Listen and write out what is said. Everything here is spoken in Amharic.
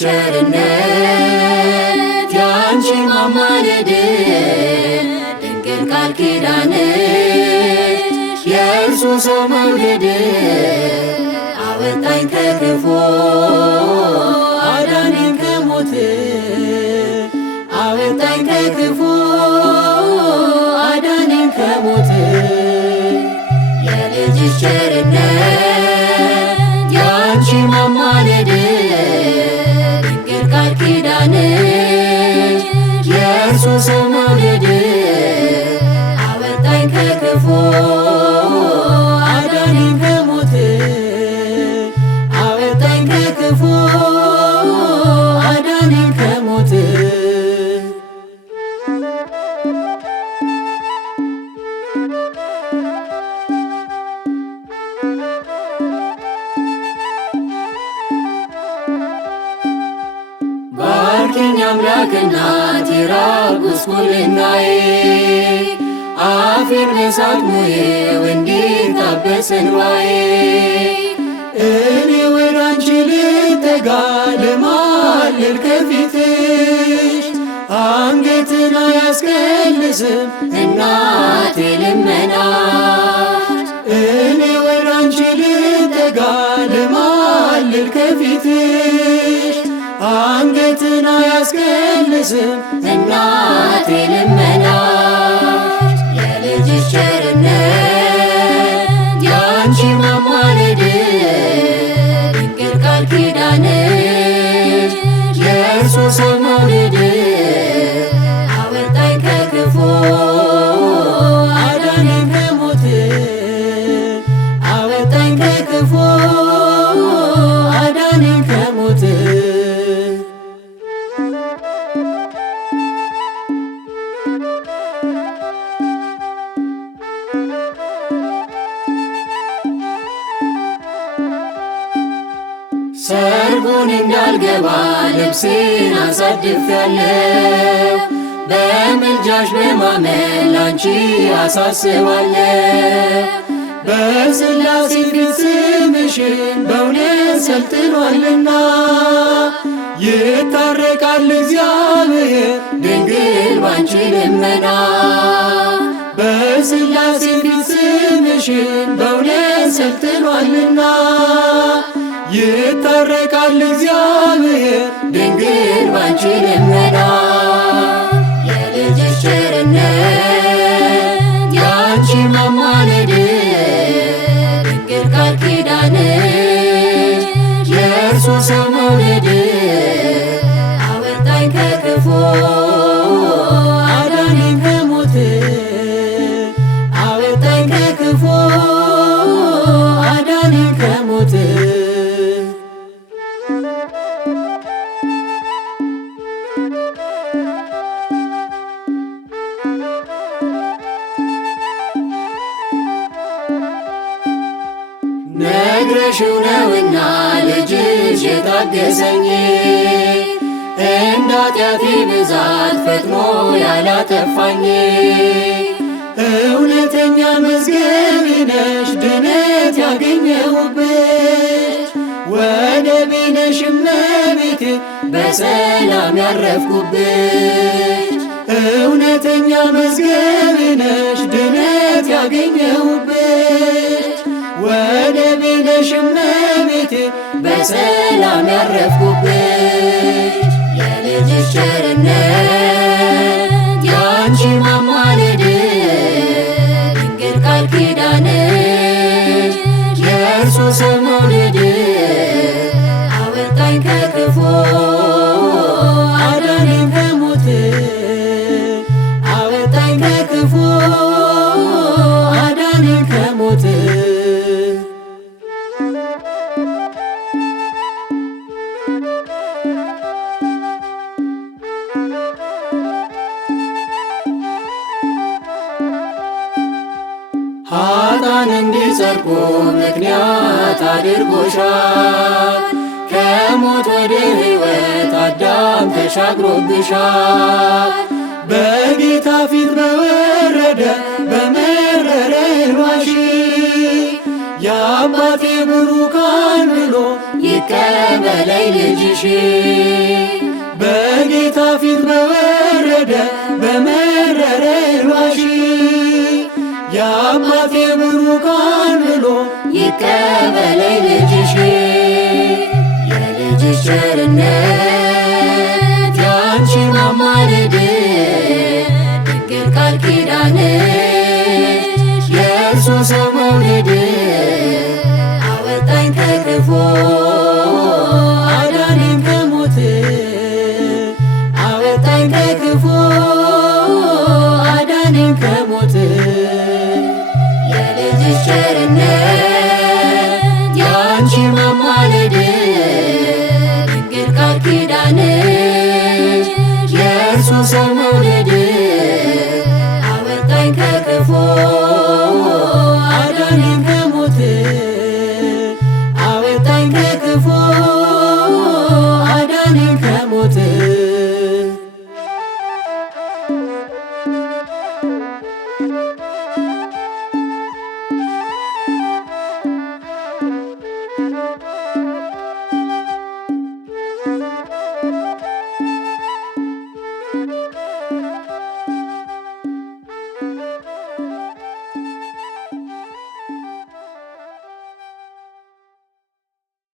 ቸርነት ያንቺ ማማለድ ድንግል ቃል ኪዳንሽ የእርሱ ሰው መውደድ አወጣኝ ከክፉ አዳነኝ ከሞት አወጣኝ ከክፉ አዳነኝ ከሞት የልጅሽ ቸርነት ያንቺ ማማለድ ድንግል ቃል ኪዳንሽ የእርሱ ሰው መውደድ አወጣኝ ከክፉ አዳነኝ ከሞት አወጣኝ ከክፉ አዳነኝ ከሞት ባርኪኝ አምላክ እናት የራብ ጉስቁልናዬ አፌን በሳት ሙዬው እንዲታበስ እንባዬ እኔ ወደ አንቺ ልጠጋ ልማልድ ከፊትሽ አንገትን አያስቀልስም እናቴ ልመናሽ እኔ ወደ አንቺ ልጠጋ ልማልድ ከፊትሽ አንገትን አያስቀልስም እናቴ ልመናሽ የልጅሽ ቸርነት ያንቺ ማማለድ ድንግል ቃል ኪዳንሽ የእርሱ ሰው መውደድ አወጣኝ ከክፉ አዳነኝ ከሞት አወጣኝ ከክፉ አዳነኝ ከሞት ሰርጉን እንዳልገባ ልብሴን አሳድፌያለሁ በምልጃሽ በማመን ላንቺ አሳስባለሁ በሥላሴ ፊት ስምሽን በእውነት ሰልጥኗልና ይታረቃል እግዚአብሔር ድንግል ባንቺ ልመና በሥላሴ ፊት ስምሽን በእውነት ሰልጥኗልና ይታረቃል እግዚአብሔር ድንግል ባንቺ ልመና የልጅሽ ቸርነት ያንቺ ማማለድ ድንግል ቃል ኪዳንሽ የእርሱ ሰው መውደድ አወጣኝ ከክፉ አዳነኝ ከሞት አወጣኝ ከክፉ አዳነኝ ከሞት ነግረሽው ነውና ልጅሽ የታገሰኝ እንደ ኃጢአቴ ብዛት ፈጥኖ ያላጠፋኝ እውነተኛ መዝገቤ ነሽ ድነት ያገኘሁብሽ ወደቤ ነሽ እመቤቴ በሰላም ያረፍኩብሽ እውነተኛ መዝገቤ ነሽ ድነት ያገኘሁብሽ ወደቤ ነሽ እመቤቴ በሰላም ያረፍኩብሽ የልጅሽ ቸርነት ያንቺ ማማለድ ድንግል ቃል ኪዳንሽ የእርሱ ሰው መውደድ አወጣኝ ከክፉ አዳነኝ ከሞት አወጣኝ ከክፉ አዳነኝ ከሞት ኃጥአን እንዲጸድቁ ምክንያት አድርጎሻል ከሞት ወደ ሕይወት አዳም ተሻግሮብሻል በጌታ ፊት በወረደ በመረረ እንባሽ የአባት የአባቴ ቡሩካን ብሎ ይቀበለኝ ልጅሽ በጌታ ፊት በወረደ በመረረ እንባሽ የአባቴ ቡሩካን ብሎ ይቀበለኝ ልጅሽ የልጅሽ ቸርነት ያንቺ ማማለድ ድንግል ቃል ኪዳንሽ የእርሱ ሰው መውለድ አወጣኝ ከክፉ አዳነኝ ከሞት አወጣኝ ከክፉ አዳነኝ ከሞት የልጅሽ ቸርነት ያንቺ ማማለድ ድንግል ቃል ኪዳንሽ የእርሱ ሰው መውለድ አወጣኝ ከክፉ አዳነኝ ከሞት አወጣኝ ከክፉ አዳነኝ ከሞት